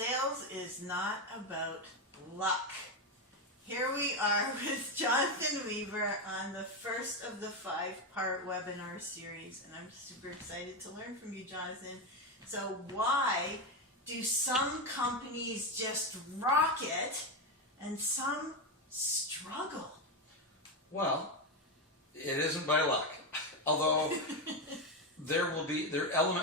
Sales is not about luck. Here we are with Jonathan Weaver on the first of the 5-part webinar series, and I'm super excited to learn from you, Jonathan. So why do some companies just rock it and some struggle? Well, it isn't by luck. Although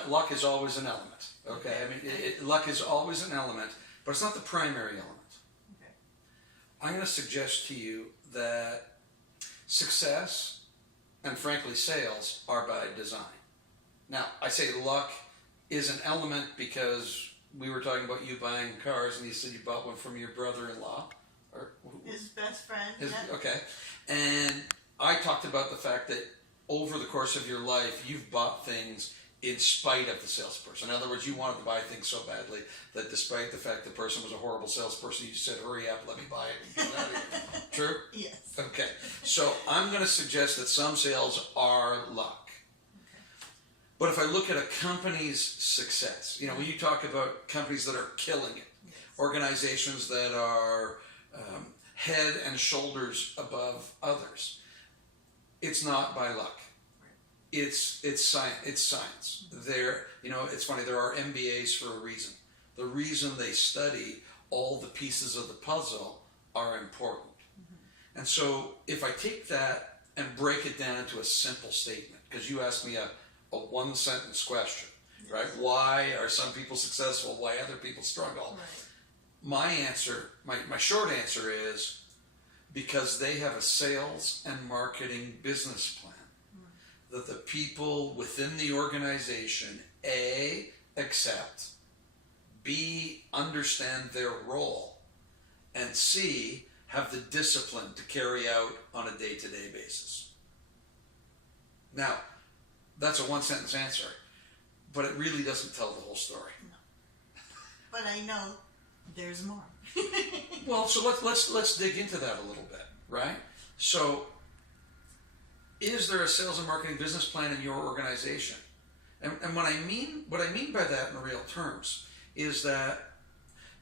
luck is always an element. Okay, I mean, luck is always an element, but it's not the primary element. Okay. I'm going to suggest to you that success and frankly sales are by design. Now, I say luck is an element because we were talking about you buying cars and you said you bought one from your brother-in-law. Or his best friend. Okay. And I talked about the fact that over the course of your life, you've bought things in spite of the salesperson. In other words, you wanted to buy things so badly that despite the fact the person was a horrible salesperson, you said, hurry up, let me buy it and get out of here. True? Yes. Okay. So I'm going to suggest that some sales are luck. Okay. But if I look at a company's success, when you talk about companies that are killing it, Yes. organizations that are head and shoulders above others, it's not by luck. It's science. It's science. It's funny. There are MBAs for a reason. The reason they study all the pieces of the puzzle are important. Mm-hmm. And so, if I take that and break it down into a simple statement, because you asked me a one-sentence question, yes. Right? Why are some people successful? Why other people struggle? Right. My answer, my short answer is because they have a sales and marketing business plan that the people within the organization, A, accept, B, understand their role, and C, have the discipline to carry out on a day-to-day basis. Now, that's a one-sentence answer, but it really doesn't tell the whole story. No. But I know there's more. Well, so let's dig into that a little bit, right? So, is there a sales and marketing business plan in your organization? And what I mean by that in real terms is that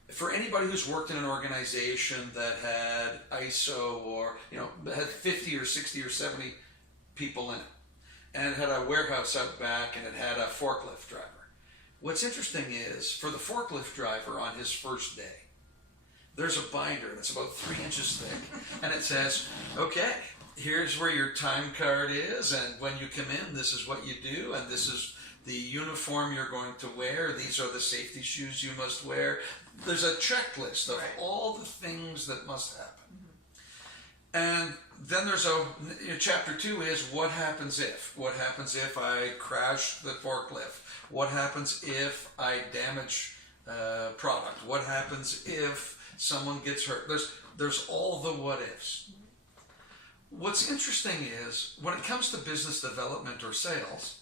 for anybody who's worked in an organization that had ISO or had 50 or 60 or 70 people in it, and it had a warehouse out back, and it had a forklift driver. What's interesting is for the forklift driver on his first day, there's a binder that's about 3 inches thick, and it says, okay, here's where your time card is, and when you come in, this is what you do, and this is the uniform you're going to wear. These are the safety shoes you must wear. There's a checklist of all the things that must happen. Mm-hmm. And then there's chapter 2 is what happens if? What happens if I crash the forklift? What happens if I damage product? What happens if someone gets hurt? There's all the what ifs. What's interesting is when it comes to business development or sales,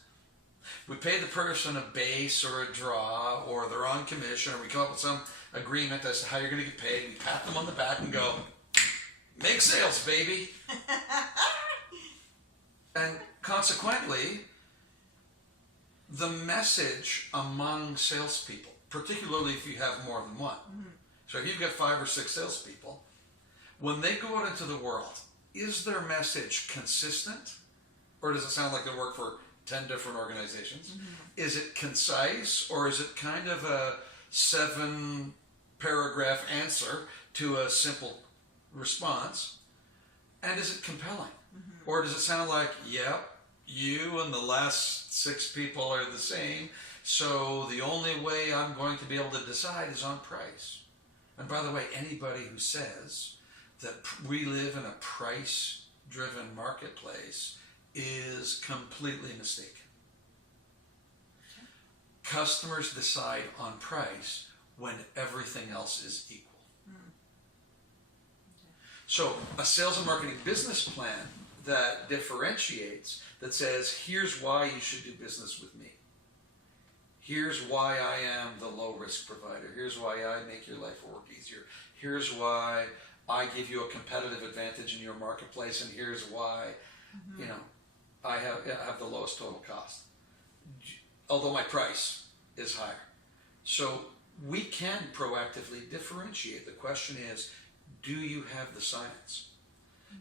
we pay the person a base or a draw, or they're on commission, or we come up with some agreement as to how you're going to get paid. We pat them on the back and go, make sales, baby. And consequently, the message among salespeople, particularly if you have more than one, so if you've got 5 or 6 salespeople, when they go out into the world, is their message consistent? Or does it sound like they work for 10 different organizations? Mm-hmm. Is it concise, or is it kind of a 7-paragraph answer to a simple response? And is it compelling? Mm-hmm. Or does it sound like, yep, you and the last 6 people are the same, so the only way I'm going to be able to decide is on price? And by the way, anybody who says that we live in a price-driven marketplace is completely mistaken. Okay. Customers decide on price when everything else is equal. Mm. Okay. So a sales and marketing business plan that differentiates, that says, here's why you should do business with me. Here's why I am the low-risk provider. Here's why I make your life work easier. Here's why I give you a competitive advantage in your marketplace, and here's why, I have the lowest total cost, although my price is higher. So we can proactively differentiate. The question is, do you have the science?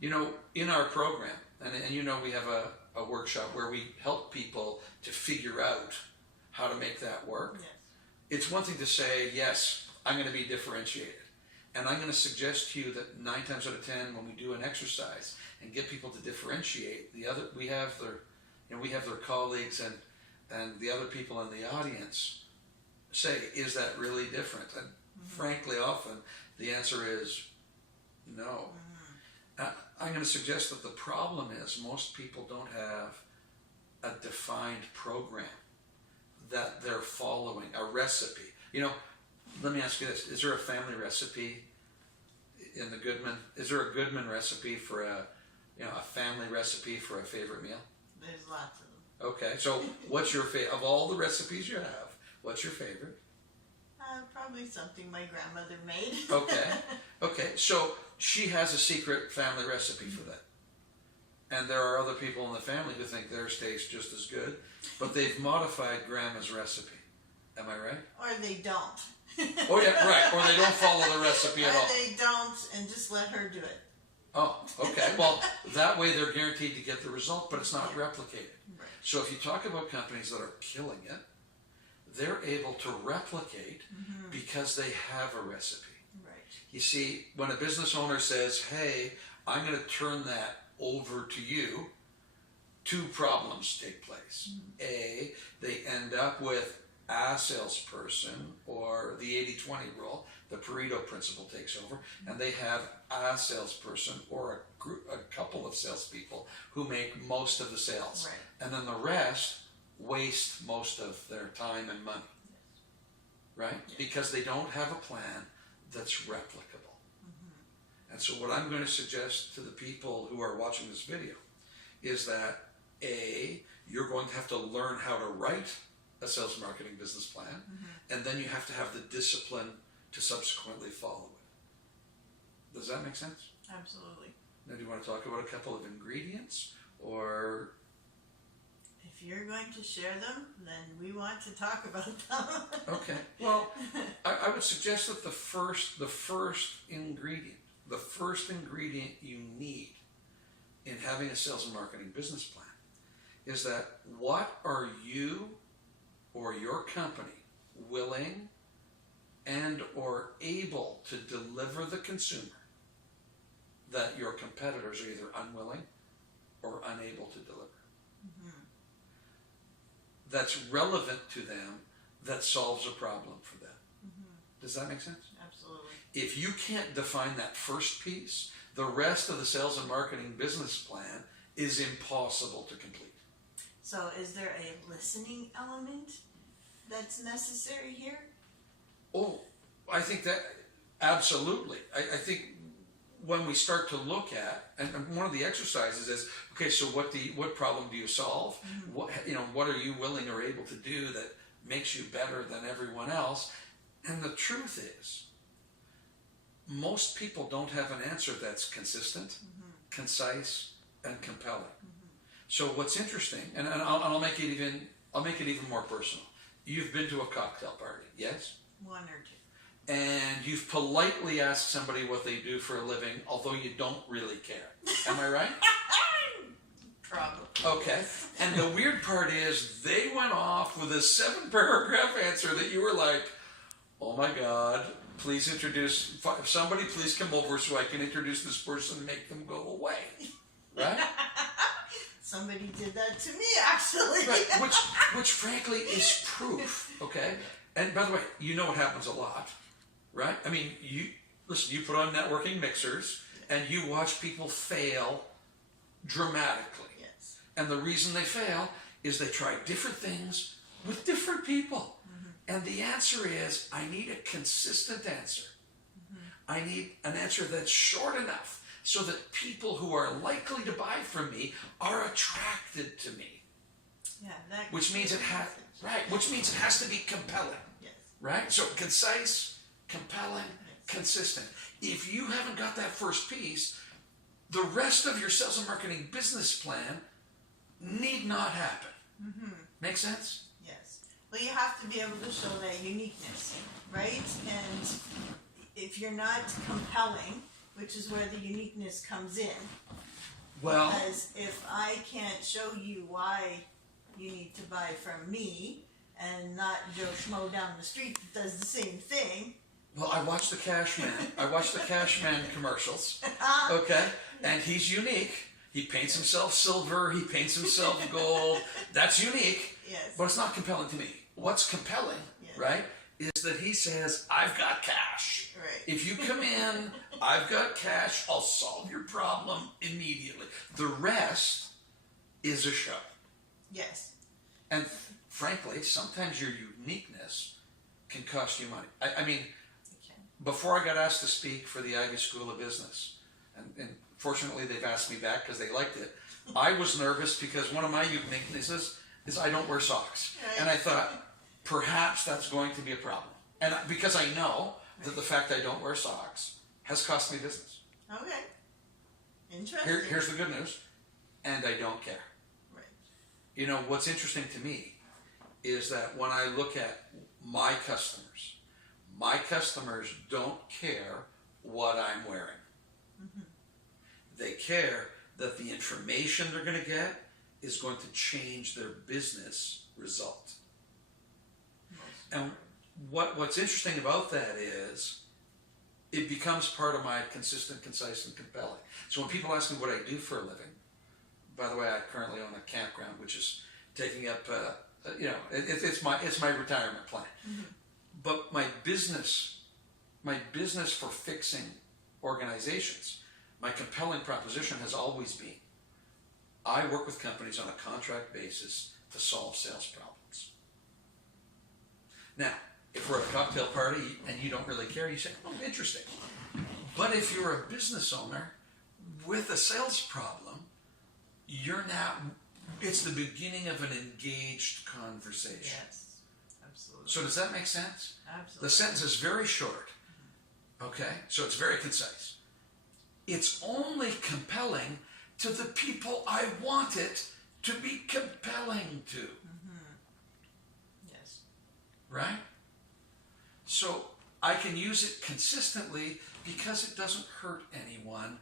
You know, in our program, and you know, we have a workshop where we help people to figure out how to make that work. Yes. It's one thing to say, yes, I'm going to be differentiated. And I'm going to suggest to you that 9 times out of 10, when we do an exercise and get people to differentiate, we have their colleagues and the other people in the audience say, is that really different? And frankly, often the answer is no. I'm going to suggest that the problem is most people don't have a defined program that they're following, a recipe. You know, let me ask you this: is there a family recipe in the Goodman? Is there a Goodman recipe for a family recipe for a favorite meal? There's lots of them. Okay, so what's your favorite of all the recipes you have? What's your favorite? Probably something my grandmother made. Okay. So she has a secret family recipe for that, and there are other people in the family who think theirs tastes just as good, but they've modified Grandma's recipe. Am I right? Or they don't. Oh yeah, right. Or they don't follow the recipe at all. Or they don't, and just let her do it. Oh, okay. Well, that way they're guaranteed to get the result, but it's not replicated. Right. So if you talk about companies that are killing it, they're able to replicate because they have a recipe. Right. You see, when a business owner says, hey, I'm going to turn that over to you, 2 problems take place. A, they end up with a salesperson, or the 80-20 rule, the Pareto principle takes over, and they have a salesperson or a couple of salespeople who make most of the sales. Right. And then the rest waste most of their time and money. Right? Yes. Because they don't have a plan that's replicable. And so what I'm going to suggest to the people who are watching this video is that A, you're going to have to learn how to write a sales marketing business plan, and then you have to have the discipline to subsequently follow it. Does that make sense? Absolutely. Now, do you want to talk about a couple of ingredients, or? If you're going to share them, then we want to talk about them. Okay. Well, I would suggest that the first ingredient you need in having a sales and marketing business plan is that what are you or your company willing and or able to deliver the consumer that your competitors are either unwilling or unable to deliver. That's relevant to them, that solves a problem for them. Does that make sense? Absolutely. If you can't define that first piece, the rest of the sales and marketing business plan is impossible to complete. So is there a listening element that's necessary here? Oh, I think that absolutely. I think when we start to look at, and one of the exercises is, okay, so what problem do you solve? What are you willing or able to do that makes you better than everyone else? And the truth is, most people don't have an answer that's consistent, concise, and compelling. So what's interesting, and I'll make it even more personal. You've been to a cocktail party, yes? 1 or 2. And you've politely asked somebody what they do for a living, although you don't really care. Am I right? Probably. Okay. And the weird part is they went off with a 7-paragraph answer that you were like, oh my God, please introduce, somebody please come over so I can introduce this person and make them go away. Right? Somebody did that to me, actually. Right. Which frankly is proof. Okay? And by the way, you know what happens a lot. Right? I mean, you put on networking mixers and you watch people fail dramatically. Yes. And the reason they fail is they try different things with different people. And the answer is, I need a consistent answer. I need an answer that's short enough so that people who are likely to buy from me are attracted to me. Yeah, that. Which means it has to be compelling. Yes. Right? So concise, compelling, consistent. If you haven't got that first piece, the rest of your sales and marketing business plan need not happen. Make sense? Yes. Well, you have to be able to show that uniqueness, right? And if you're not compelling, which is where the uniqueness comes in, Well, because if I can't show you why you need to buy from me and not Joe Schmo down the street that does the same thing. well, I watch the Cash Man. I watch the Cash Man commercials. Okay, and he's unique. He paints himself silver. He paints himself gold. That's unique. Yes. But it's not compelling to me. What's compelling, Yes. right, is that he says, "I've got cash. Right. If you come in, I've got cash. I'll solve your problem immediately." The rest is a show. Yes. And frankly, sometimes your uniqueness can cost you money. I mean, Okay. before I got asked to speak for the Ivy School of Business, and fortunately they've asked me back because they liked it, I was nervous because one of my uniquenesses is I don't wear socks. Right. And I thought, perhaps that's going to be a problem. And because I know that the fact I don't wear socks has cost me business. Okay. Interesting. Here's the good news, and I don't care. Right. You know, what's interesting to me is that when I look at my customers don't care what I'm wearing. They care that the information they're going to get is going to change their business result. And what's interesting about that is it becomes part of my consistent, concise, and compelling. So when people ask me what I do for a living, by the way, I currently own a campground, which is taking up, it's my retirement plan. But my business for fixing organizations, my compelling proposition has always been, I work with companies on a contract basis to solve sales problems. Now, if we're at a cocktail party and you don't really care, you say, "Oh, interesting." But if you're a business owner with a sales problem, it's the beginning of an engaged conversation. Yes. Absolutely. So does that make sense? Absolutely. The sentence is very short, okay? So it's very concise. It's only compelling to the people I want it to be compelling to, Yes. right? So I can use it consistently because it doesn't hurt anyone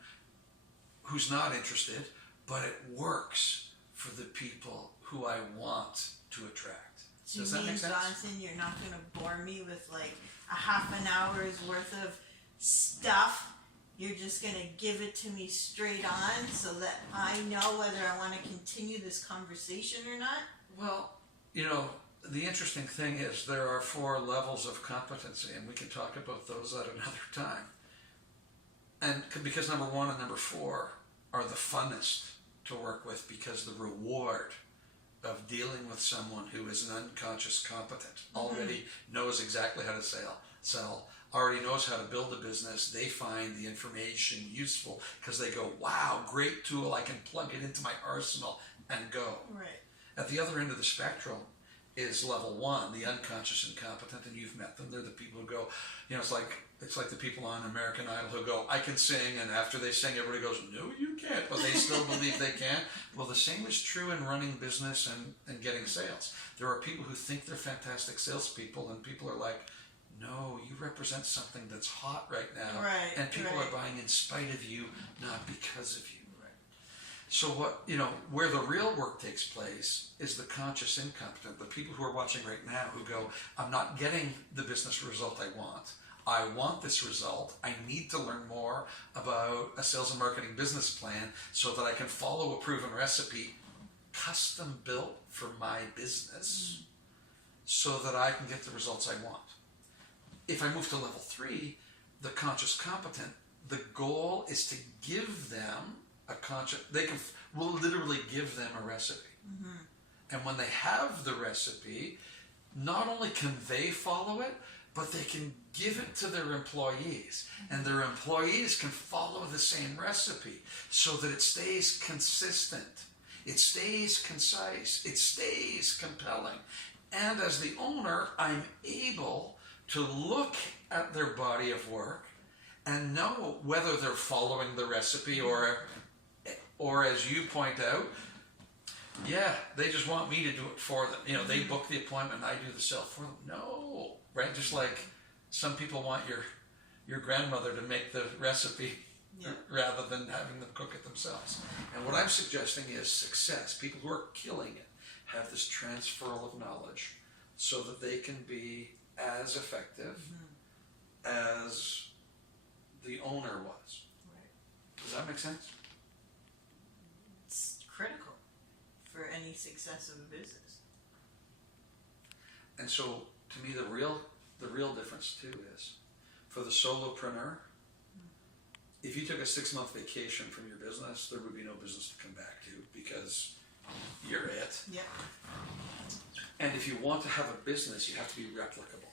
who's not interested, but it works for the people who I want to attract. So Does you that mean, make sense? Jonathan, you're not going to bore me with like a half an hour's worth of stuff. You're just going to give it to me straight on so that I know whether I want to continue this conversation or not? Well, you know, the interesting thing is there are 4 levels of competency, and we can talk about those at another time. And because number 1 and number 4 are the funnest to work with, because the reward of dealing with someone who is an unconscious competent, already knows exactly how to sell, already knows how to build a business. They find the information useful because they go, "Wow, great tool, I can plug it into my arsenal and go." Right. At the other end of the spectrum is level 1, the unconscious incompetent, and you've met them. They're the people who go, you know, it's like the people on American Idol who go, "I can sing," and after they sing, everybody goes, "No, you can't," but they still believe they can. Well, the same is true in running business and getting sales. There are people who think they're fantastic salespeople, and people are like, "No, you represent something that's hot right now, Right, and people right. are buying in spite of you, not because of you." So where the real work takes place is the conscious incompetent, the people who are watching right now who go, "I'm not getting the business result I want. I want this result. I need to learn more about a sales and marketing business plan so that I can follow a proven recipe custom built for my business so that I can get the results I want." If I move to level 3, the conscious competent, the goal is to give them we'll literally give them a recipe. And when they have the recipe, not only can they follow it, but they can give it to their employees. And their employees can follow the same recipe so that it stays consistent. It stays concise. It stays compelling. And as the owner, I'm able to look at their body of work and know whether they're following the recipe or as you point out, Yeah, they just want me to do it for them. You know, they book the appointment, I do the sale for them. No, right? Just like some people want your grandmother to make the recipe rather than having them cook it themselves. And what I'm suggesting is success. People who are killing it have this transferal of knowledge so that they can be as effective as the owner was. Right. Does that make sense? It's critical for any success of a business. And so, to me, the real difference too is for the solopreneur. If you took a 6-month vacation from your business, there would be no business to come back to because you're it. Yep. And if you want to have a business, you have to be replicable.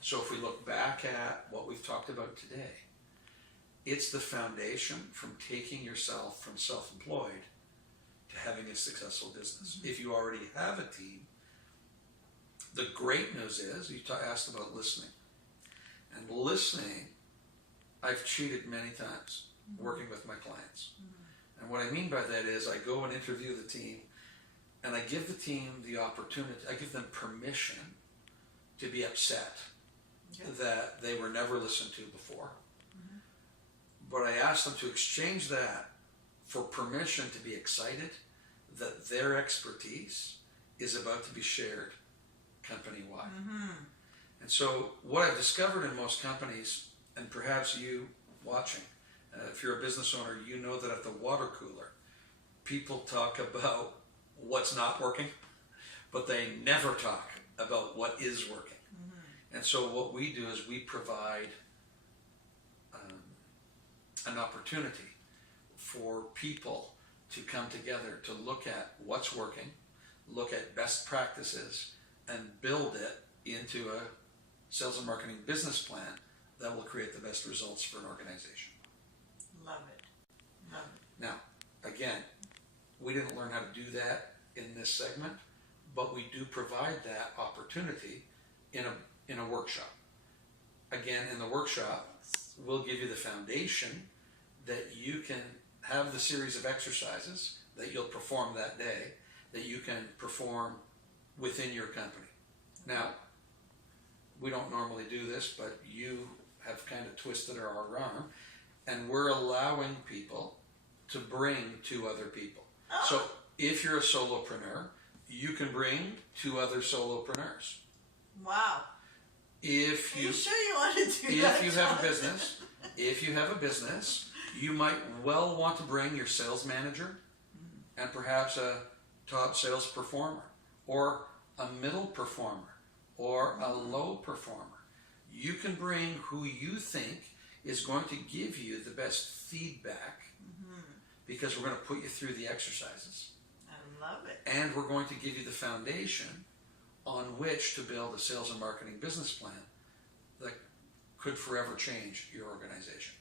So if we look back at what we've talked about today, it's the foundation from taking yourself from self-employed to having a successful business. If you already have a team, the great news is, you asked about listening. And listening, I've cheated many times working with my clients. And what I mean by that is I go and interview the team and I give the team the opportunity, I give them permission to be upset that they were never listened to before. But I ask them to exchange that for permission to be excited that their expertise is about to be shared company-wide. And so what I've discovered in most companies, and perhaps you watching, if you're a business owner, you know that at the water cooler, people talk about what's not working, but they never talk about what is working. And so what we do is we provide an opportunity for people to come together to look at what's working, look at best practices, and build it into a sales and marketing business plan that will create the best results for an organization. Love it. Love it. Now, again, we didn't learn how to do that in this segment, but we do provide that opportunity in a workshop. Again, in the workshop, we'll give you the foundation that you can have the series of exercises that you'll perform that day, that you can perform within your company. Now, we don't normally do this, but you have kind of twisted our arm, and we're allowing people to bring 2 other people. So if you're a solopreneur, you can bring 2 other solopreneurs. Wow. If Are you sure you want to do that? If you have a business, you might well want to bring your sales manager and perhaps a top sales performer or a middle performer or a low performer. You can bring who you think is going to give you the best feedback because we're going to put you through the exercises. I love it. And we're going to give you the foundation on which to build a sales and marketing business plan that could forever change your organization.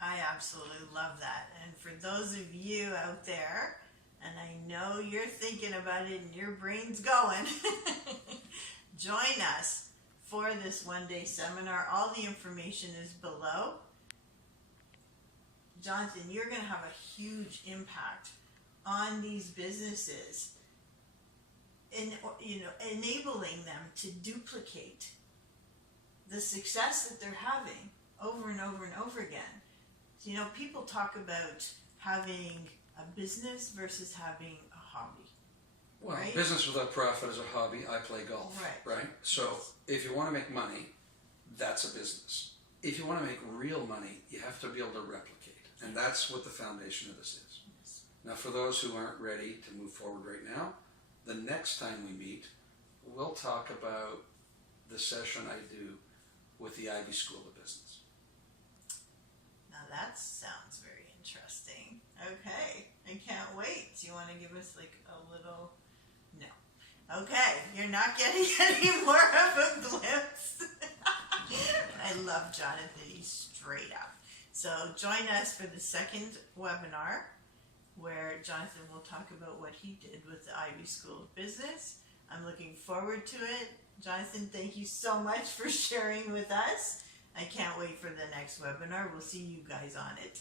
I absolutely love that. And for those of you out there, and I know you're thinking about it and your brain's going, join us for this one-day seminar. All the information is below. Jonathan, you're going to have a huge impact on these businesses in, enabling them to duplicate the success that they're having over and over and over again. So, people talk about having a business versus having a hobby. Well, right? Business without profit is a hobby. I play golf. Right? So if you want to make money, that's a business. If you want to make real money, you have to be able to replicate. And that's what the foundation of this is. Yes. Now, for those who aren't ready to move forward right now, the next time we meet, we'll talk about the session I do with the Ivy School of Business. Now that sounds very interesting. Okay, I can't wait. Do you want to give us like a little... No. Okay, you're not getting any more of a glimpse. I love Jonathan. He's straight up. So join us for the second webinar where Jonathan will talk about what he did with the Ivy School of Business. I'm looking forward to it. Jonathan, thank you so much for sharing with us. I can't wait for the next webinar. We'll see you guys on it.